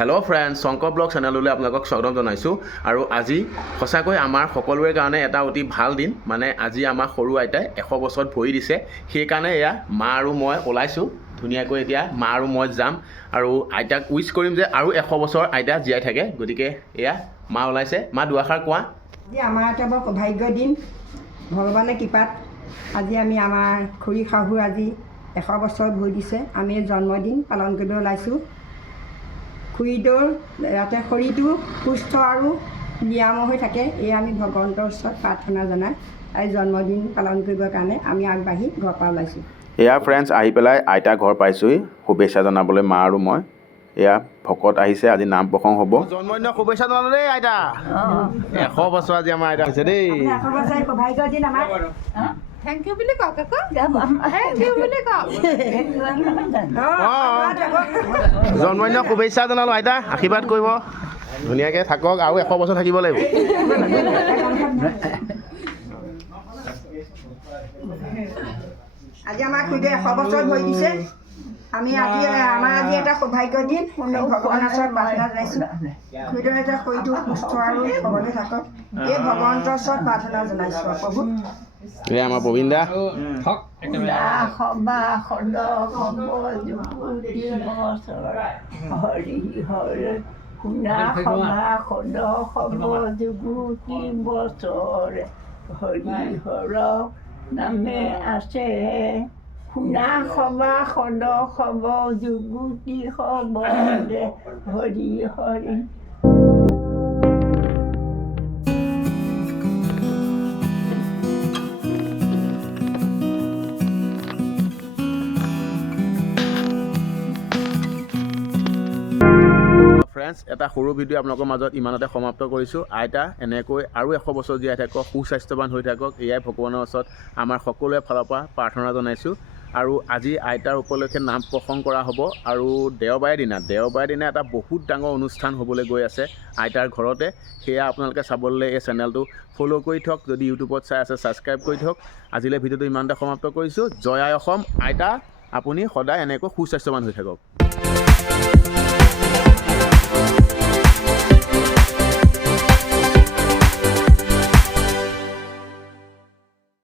Hello' friends, Shankar blog চেনেললৈ আপোনালোকক স্বাগতম জনাইছোঁ। আৰু আজি সঁচাকৈ আমাৰ সকলোৰে কাৰণে এটা অতি ভাল দিন। মানে আজি আমাৰ সৰু আইতাই 100 বছৰত ভৰি দিছে। সেইকাৰণে এয়া মা আৰু মই ওলাইছোঁ ধুনীয়াকৈ। এতিয়া মা আৰু মই যাম আৰু আইতাক উইচ কৰিম যে আৰু 100 বছৰ আইতা জীয়াই থাকে। গতিকে এয়া মা ওলাইছে। মা দুআষাৰ কোৱা। আজি আমাৰ এটা বৰ সৌভাগ্য দিন, ভগৱানে কৃপাত আজি আমি আমাৰ খুৰী শাহু আজি 100 বছৰত ভৰি দিছে। আমি জন্মদিন পালন কৰিবলৈ ওলাইছোঁ। খুৰীদেউৰ যাতে শৰীৰটো সুস্থ আৰু নিৰাময় হৈ থাকে, এয়া আমি ভগৱন্তৰ ওচৰত প্ৰাৰ্থনা জনাই আজি জন্মদিন পালন কৰিবৰ কাৰণে আমি আগবাঢ়ি ঘৰৰ পৰা ওলাইছোঁ। এয়া ফ্ৰেণ্ডছ, আহি পেলাই আইতা ঘৰ পাইছোঁহি শুভেচ্ছা জনাবলৈ মা আৰু মই। এয়া ভকত আহিছে, আজি নাম প্ৰসংগ হ'ব। জন্মদিনৰ শুভেচ্ছা জনালোঁ দেই আইতা। 100 বছৰ আজি আমাৰ আইতা হৈছে দেই। 100 বছৰ সৌভাগ্য দিন আমাৰ। থেংক ইউ বুলি কওক আকৌ, থেংক ইউ বুলি কওক। জন্মদিনৰ শুভেচ্ছা জনালোঁ আইতা, আশীৰ্বাদ কৰিব ধুনীয়াকৈ থাকক আৰু 100 বছৰ থাকিব লাগিব। আজি আমাৰ খুৰীদেউৱে 100 বছৰত ভৰি দিছে। আমি আজি আমাৰ আজি এটা সৌভাগ্য দিন, ভগৱানৰ ওচৰত প্ৰাৰ্থনা জনাইছোঁ। খুৰীদেউৰ এটা শৰীৰটো সুস্থ আৰু সবল হৈ থাকক, এই ভগৱন্তৰ ওচৰত প্ৰাৰ্থনা জনাইছোঁ। প্ৰভু এয়া আমাৰ প্ৰবীণ দা। নামে আছে শুনা সবা সদ খব যুগুতি খবৰে হৰি হৰি। ফ্ৰেণ্ডছ, এটা সৰু ভিডিঅ' আপোনালোকৰ মাজত ইমানতে সমাপ্ত কৰিছোঁ। আইতা এনেকৈ আৰু 100 বছৰ জীয়াই থাকক, সুস্বাস্থ্যৱান হৈ থাকক, এয়াই ভগৱানৰ ওচৰত আমাৰ সকলোৰে ফালৰ পৰা প্ৰাৰ্থনা জনাইছোঁ। আৰু আজি আইতাৰ উপলক্ষে নাম প্ৰসংগ কৰা হ'ব আৰু দেওবাৰে দিনা এটা বহুত ডাঙৰ অনুষ্ঠান হ'বলৈ গৈ আছে আইতাৰ ঘৰতে। সেয়া আপোনালোকে চাবলৈ এই চেনেলটো ফ'ল' কৰি থওক। যদি ইউটিউবত চাই আছে ছাবস্ক্ৰাইব কৰি থওক। আজিলৈ ভিডিঅ'টো ইমানতে সমাপ্ত কৰিছোঁ। জয় আই অসম। আইতা আপুনি সদায় এনেকৈ সুস্বাস্থ্যৱান হৈ থাকক।